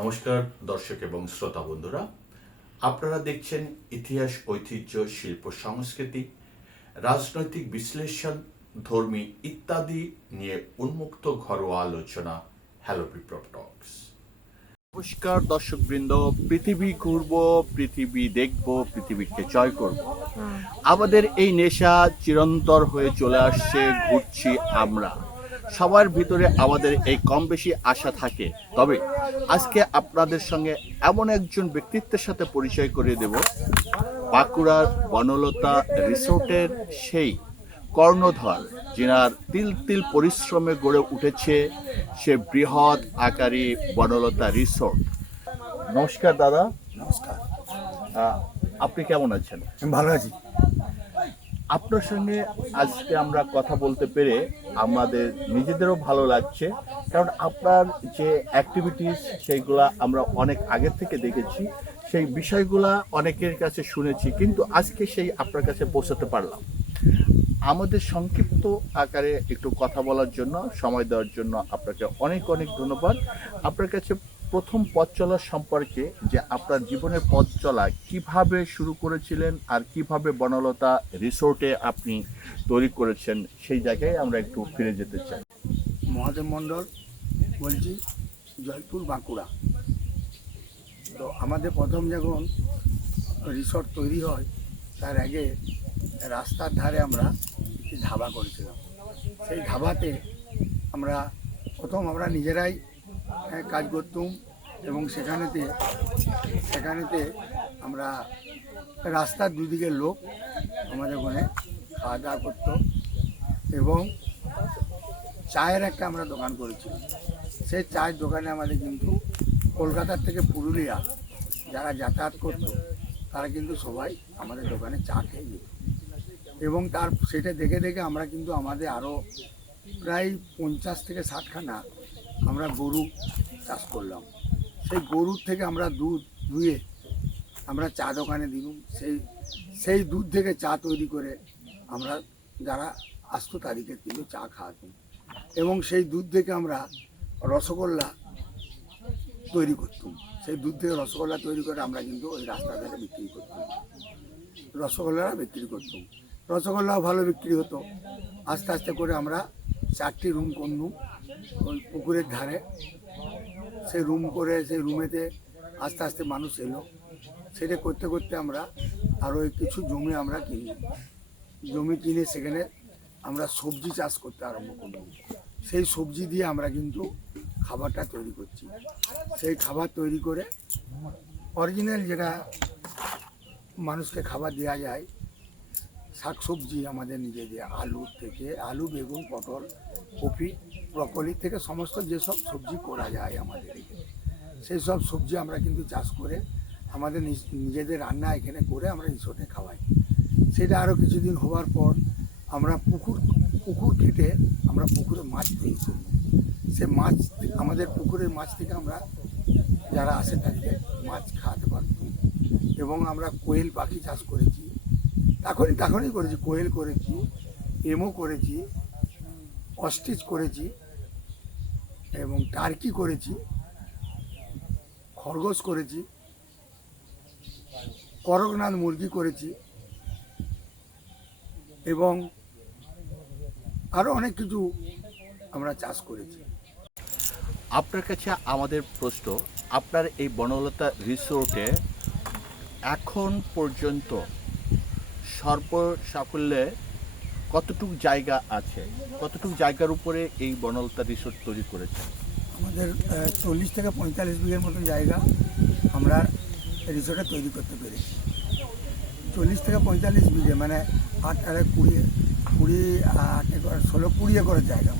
নমস্কার দর্শক এবং শ্রোতা বন্ধুরা, আপনারা দেখছেন ইতিহাস, ঐতিহ্য, শিল্প, সংস্কৃতি, রাজনৈতিক বিশ্লেষণ, ধর্মী ইত্যাদি নিয়ে উন্মুক্ত ঘরোয়া আলোচনা হ্যালো বিপ্লব টক্স। নমস্কার দর্শক বৃন্দ, পৃথিবী ঘুরব, পৃথিবী দেখব, পৃথিবীকে জয় করব। আমাদের এই নেশা চিরন্তর হয়ে চলে আসছে, ঘুরছি আমরা। সবার ভিতরে আমাদের এই কম বেশি আশা থাকে। তবে আজকে আপনাদের সঙ্গে এমন একজন ব্যক্তিত্বের সাথে পরিচয় করিয়ে দেব, বাঁকুড়ার বনলতা রিসোর্টের সেই কর্ণধর, যিনার তিল তিল পরিশ্রমে গড়ে উঠেছে সে বৃহৎ আকারী বনলতা রিসোর্ট। নমস্কার দাদা। নমস্কার। আপনি কেমন আছেন? আমি ভালো আছি। আপনার সঙ্গে আজকে আমরা কথা বলতে পেরে আমাদের নিজেদেরও ভালো লাগছে, কারণ আপনার যে অ্যাক্টিভিটিস সেইগুলা আমরা অনেক আগের থেকে দেখেছি, সেই বিষয়গুলা অনেকের কাছে শুনেছি, কিন্তু আজকে সেই আপনার কাছে পৌঁছাতে পারলাম। আমাদের সংক্ষিপ্ত আকারে একটু কথা বলার জন্য, সময় দেওয়ার জন্য আপনাকে অনেক অনেক ধন্যবাদ। আপনার কাছে প্রথম পথ চলার সম্পর্কে, যে আপনার জীবনের পথ চলা কিভাবে শুরু করেছিলেন আর কিভাবে বনলতা রিসোর্টে আপনি তৈরি করেছেন, সেই জায়গায় আমরা একটু ফিরে যেতে চাই। মহাদেব মণ্ডল বলছি, জয়পুর, বাঁকুড়া। তো আমাদের প্রথম যখন রিসোর্ট তৈরি হয় তার আগে রাস্তার ধারে আমরা একটি ধাবা করেছিলাম। সেই ধাবাতে আমরা নিজেরাই কাজ করতুম এবং সেখানেতে আমরা রাস্তার দুদিকের লোক আমাদের ওখানে খাওয়া দাওয়া করতো এবং চায়ের একটা আমরা দোকান করেছিলাম। সেই চায়ের দোকানে আমাদের কিন্তু কলকাতার থেকে পুরুলিয়া যারা যাতায়াত করতো তারা কিন্তু সবাই আমাদের দোকানে চা খেয়ে যেত এবং সেটা দেখে দেখে আমরা কিন্তু আমাদের আরও প্রায় 50 থেকে 60খানা আমরা গরু চাষ করলাম। সেই গরুর থেকে আমরা দুধ দুয়ে আমরা চা দোকানে দিলাম। সেই দুধ থেকে চা তৈরি করে আমরা যারা আসতো তাদেরকে কিন্তু চা খাওয়াতাম এবং সেই দুধ থেকে আমরা রসগোল্লা তৈরি করতাম। সেই দুধ থেকে রসগোল্লা তৈরি করে আমরা কিন্তু ওই রাস্তা ধারে বিক্রি করতাম, রসগোল্লাও ভালো বিক্রি হতো। আস্তে আস্তে করে আমরা 4টি রুম করলাম ওই পুকুরের ধারে। সেই রুমেতে আস্তে আস্তে মানুষ এলো। সেটা করতে করতে আমরা আরও কিছু জমি আমরা কিনে সেখানে আমরা সবজি চাষ করতে আরম্ভ করলাম। সেই সবজি দিয়ে আমরা কিন্তু খাবারটা তৈরি করছি। সেই খাবার তৈরি করে অরিজিনাল যেটা মানুষকে খাবার দেওয়া যায়, শাকসবজি আমাদের নিজেদের, আলু, বেগুন, পটল, কপি, ব্রকলি থেকে সমস্ত যেসব সবজি করা যায় আমাদের এখানে, সেই সব সবজি আমরা কিন্তু চাষ করে আমাদের নিজেদের রান্না এখানে করে আমরা রিসোর্টে খাওয়াই। সেটা আরও কিছুদিন হওয়ার পর আমরা পুকুর কেটে আমরা পুকুরে মাছ তৈরি করি। সে মাছ আমাদের পুকুরের মাছ থেকে আমরা যারা আসে তাদেরকে মাছ খাওয়াতে পারতাম এবং আমরা কোয়েল পাখি চাষ করেছি, তখনই করেছি। কোয়েল করেছি, এমো করেছি, অস্ট্রিচ করেছি এবং টার্কি করেছি, খরগোশ করেছি, করকনাথ মুরগি করেছি এবং আরও অনেক কিছু আমরা চাষ করেছি। আপনার কাছে আমাদের প্রশ্ন, আপনার এই বনলতা রিসোর্টে এখন পর্যন্ত সাফল্যে কতটুকু জায়গা আছে, কতটুকু জায়গার উপরে এই বনলতা রিসোর্ট তৈরি করেছে? আমাদের 40 থেকে 45 বিঘের মতন জায়গা আমরা রিসোর্টে তৈরি করতে পেরেছি। 40 থেকে 45 বিঘে মানে 8 আর 20 একরের জায়গা,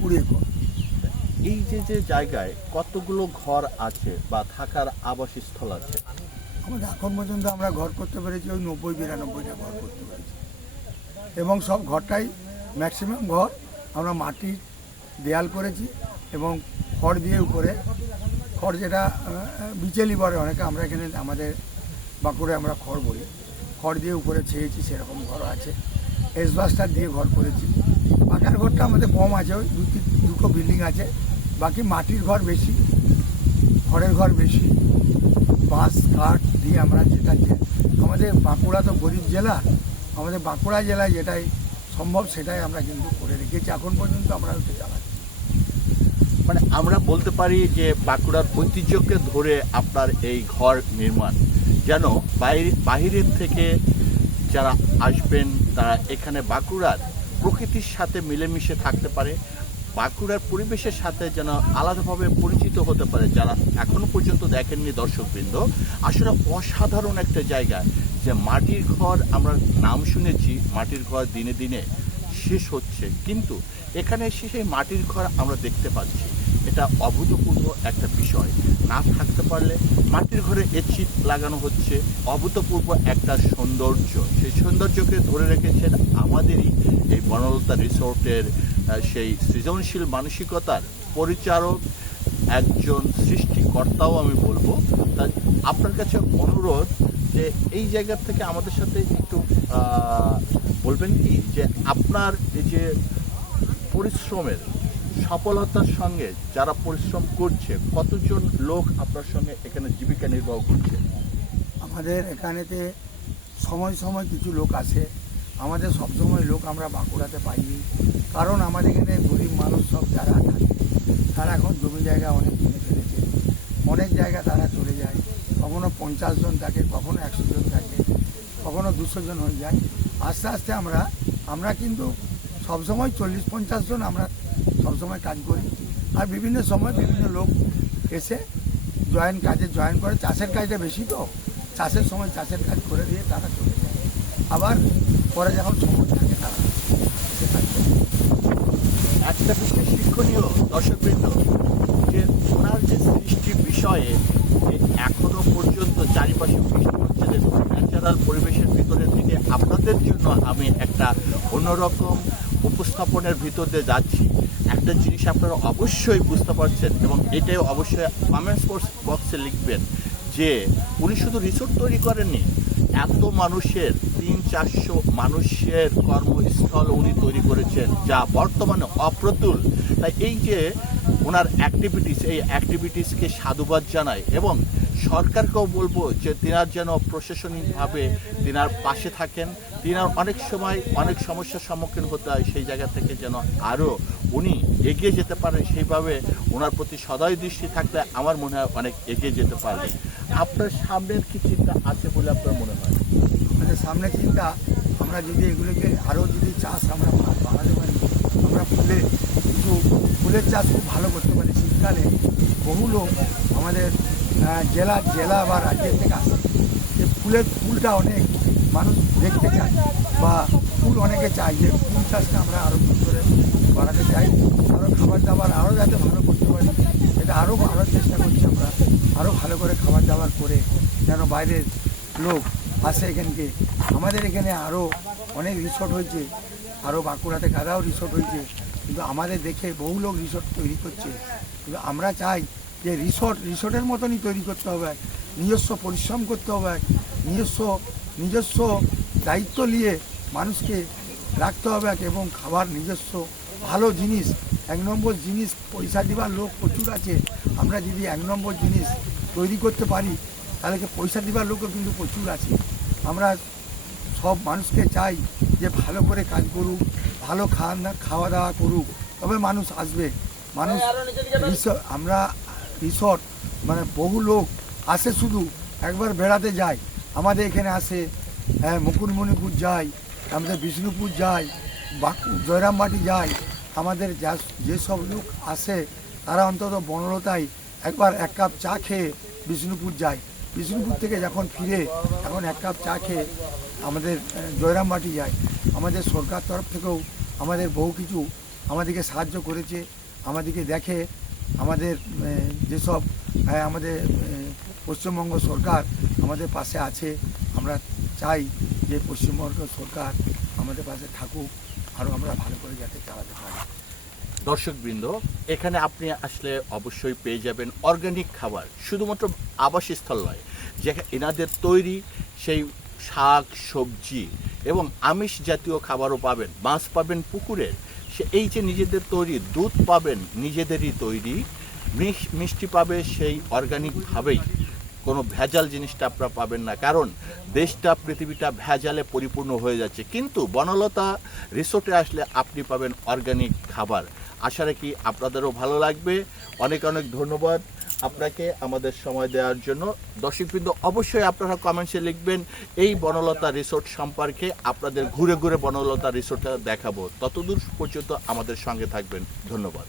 20 একর। এই যে জায়গায় কতগুলো ঘর আছে বা থাকার আবাসস্থল আছে? আমাদের এখন পর্যন্ত আমরা ঘর করতে পেরেছি ওই 90-92টা ঘর করতে পেরেছি এবং সব ঘরটাই ম্যাক্সিমাম ঘর আমরা মাটির দেয়াল করেছি এবং খড় দিয়ে উপরে, খড় যেটা বিচেলি বলে অনেকে, আমরা এখানে আমাদের বাঁকুড়ে আমরা খড় বলি, খড় দিয়ে উপরে ছেয়েছি, সেরকম ঘর আছে। এসবাস্টার দিয়ে ঘর করেছি। পাকার ঘরটা আমাদের কম আছে, ওই দুটো বিল্ডিং আছে, বাকি মাটির ঘর বেশি খড়ের ঘর বেশি, বাঁশ কাঠ দিয়ে আমরা আমাদের বাঁকুড়া তো গরিব জেলা, আমাদের বাঁকুড়া জেলায় যেটাই সম্ভব সেটাই আমরা কিন্তু করে রেখেছি, এখন পর্যন্ত আমরা ওটা চালাচ্ছি। মানে আমরা বলতে পারি যে বাঁকুড়ার ঐতিহ্যকে ধরে আপনার এই ঘর নির্মাণ, যেন বাহিরের থেকে যারা আসবেন তারা এখানে বাঁকুড়ার প্রকৃতির সাথে মিলেমিশে থাকতে পারে, বাঁকুড়ার পরিবেশের সাথে যেন আলাদাভাবে পরিচিত হতে পারে। যারা এখনো পর্যন্ত দেখেননি দর্শকবৃন্দ, আসলে অসাধারণ একটা জায়গা, যে মাটির ঘর আমরা নাম শুনেছি, মাটির ঘর দিনে দিনে শেষ হচ্ছে, কিন্তু এখানে এসে সেই মাটির ঘর আমরা দেখতে পাচ্ছি। এটা অভূতপূর্ব একটা বিষয়। না থাকতে পারলে মাটির ঘরে এসি লাগানো হচ্ছে, অভূতপূর্ব একটা সৌন্দর্য, সেই সৌন্দর্যকে ধরে রেখেছেন আমাদেরই এই বনলতা রিসোর্টের সেই সৃজনশীল মানসিকতার পরিচারক, একজন সৃষ্টিকর্তাও আমি বলবো। তা আপনার কাছে অনুরোধ যে এই জায়গা থেকে আমাদের সাথে একটু বলবেন কি, যে আপনার এই যে পরিশ্রমের সফলতার সঙ্গে যারা পরিশ্রম করছে, কতজন লোক আপনার সঙ্গে এখানে জীবিকা নির্বাহ করছে? আমাদের এখানেতে সময় সময় কিছু লোক আসে, আমাদের সবসময় লোক আমরা বাঁকুড়াতে পাইনি, কারণ আমাদের এখানে গরিব মানুষ সব যারা থাকে তারা এখন জমি জায়গা অনেক কিনে ফেলেছে, অনেক জায়গা তারা চলে যায়, কখনো 50 জন থাকে, কখনো 100 জন থাকে, কখনো 200 জন হয়ে যায়। আস্তে আস্তে আমরা কিন্তু সবসময় 40-50 জন আমরা সবসময় কাজ করি, আর বিভিন্ন সময় বিভিন্ন লোক এসে কাজে জয়েন করে। চাষের কাজটা বেশি, তো চাষের সময় চাষের কাজ করে দিয়ে তারা চলে যায়, আবার পরে যখন সময় থাকে তারা এসে কাজ করে। একটা বিষয় শিক্ষণীয় দর্শকবৃন্দ, যে ওনার যে সৃষ্টির বিষয়ে যে এখনো পর্যন্ত চারিপাশে বৃষ্টি হচ্ছে, দেখুন ন্যাচারাল পরিবেশের ভিতরের দিকে আপনাদের জন্য আমি একটা অন্যরকম উপস্থাপনের ভিতর দিয়ে যাচ্ছি। একটা জিনিস আপনারা অবশ্যই বুঝতে পারছেন, এবং এটাই অবশ্যই কমেন্টস বক্সে লিখবেন, যে উনি শুধু রিসোর্ট তৈরি করেননি, এত মানুষের 300-400 মানুষের কর্মস্থল উনি তৈরি করেছেন, যা বর্তমানে অপ্রতুল। তাই এই যে ওনার অ্যাক্টিভিটিস, এই অ্যাক্টিভিটিসকে সাধুবাদ জানায়, এবং সরকারকেও বলবো যে তিনার যেন প্রশাসনিকভাবে তিনার পাশে থাকেন। তিনার অনেক সময় অনেক সমস্যার সম্মুখীন হতে হয়, সেই জায়গা থেকে যেন আরও উনি এগিয়ে যেতে পারেন, সেইভাবে ওনার প্রতি সদয় দৃষ্টি থাকলে আমার মনে হয় অনেক এগিয়ে যেতে পারবে। আপনার সামনের কি চিন্তা আছে বলে আপনার মনে হয়? আমাদের সামনে চিন্তা, আমরা যদি এগুলোকে আরও যদি চাষ আমরা বাড়াতে পারি, আমরা ফুলের চাষ খুব ভালো করতে পারি। শীতকালে বহু লোক আমাদের জেলা বা রাজ্যের থেকে আসে, যে ফুলটা অনেক মানুষ দেখতে চায়, বা ফুল অনেকে চায়, যে ফুল চাষটা আমরা আরও করে বাড়াতে চাই, আরও খাবার দাবার আরও যাতে ভালো করতে পারি, এটা আরও চেষ্টা করছি আমরা, আরও ভালো করে খাবার দাবার করে যেন বাইরের লোক আসে এখানকে। আমাদের এখানে আরও অনেক রিসোর্ট হয়েছে, আরও বাঁকুড়াতে গাদাও রিসোর্ট হয়েছে, কিন্তু আমাদের দেখে বহু লোক রিসোর্ট তৈরি করছে, কিন্তু আমরা চাই যে রিসোর্টের মতনই তৈরি করতে হবে, নিজস্ব পরিশ্রম করতে হবে, নিজস্ব দায়িত্ব নিয়ে মানুষকে রাখতে হবে, এবং খাবার নিজস্ব ভালো জিনিস, 1 নম্বর জিনিস, পয়সা দেওয়ার লোক প্রচুর আছে। আমরা যদি 1 নম্বর জিনিস তৈরি করতে পারি, তাহলে পয়সা দেওয়ার লোকও কিন্তু প্রচুর আছে। আমরা সব মানুষকে চাই যে ভালো করে কাজ করুক, ভালো খাওয়া দাওয়া করুক, তবে মানুষ আসবে। আমরা রিসর্ট মানে বহু লোক আসে, শুধু একবার বেড়াতে যায়, আমাদের এখানে আসে, মুকুটমণিপুর যায়, আমাদের বিষ্ণুপুর যায়, জয়রামবাটি যায়। আমাদের যেসব লোক আসে তারা অন্তত বনলতায় একবার 1 কাপ চা খেয়ে বিষ্ণুপুর যায়, বিষ্ণুপুর থেকে যখন ফিরে এখন 1 কাপ চা খেয়ে আমাদের জয়রামবাটি যায়। আমাদের সরকার তরফ থেকেও আমাদের বহু কিছু আমাদেরকে সাহায্য করেছে, আমাদেরকে দেখে, আমাদের যেসব আমাদের পশ্চিমবঙ্গ সরকার আমাদের পাশে আছে। আমরা চাই যে পশ্চিমবঙ্গ সরকার আমাদের পাশে থাকুক, আরও আমরা ভালো করে যাতে চালাতে পারি। দর্শকবৃন্দ, এখানে আপনি আসলে অবশ্যই পেয়ে যাবেন অর্গানিক খাবার, শুধুমাত্র আবাসস্থল নয়, যেখানে এনাদের তৈরি সেই শাক সবজি এবং আমিষ জাতীয় খাবারও পাবেন, মাছ পাবেন পুকুরের, এই যে নিজেদের তৈরি দুধ পাবেন নিজেদেরই তৈরি, মিষ্টি পাবে সেই অর্গানিকভাবেই, কোনো ভেজাল জিনিসটা আপনারা পাবেন না, কারণ দেশটা পৃথিবীটা ভেজালে পরিপূর্ণ হয়ে যাচ্ছে। কিন্তু বনলতা রিসোর্টে আসলে আপনি পাবেন অর্গানিক খাবার। আশা রাখি আপনাদেরও ভালো লাগবে। অনেক অনেক ধন্যবাদ আপনাকে আমাদের সময় দেওয়ার জন্য। দর্শকবৃন্দ, অবশ্যই আপনারা কমেন্টসে লিখবেন এই বনলতা রিসোর্ট সম্পর্কে, আপনাদের ঘুরে ঘুরে বনলতা রিসোর্টটা দেখাবো। ততদূর পর্যন্ত আমাদের সঙ্গে থাকবেন। ধন্যবাদ।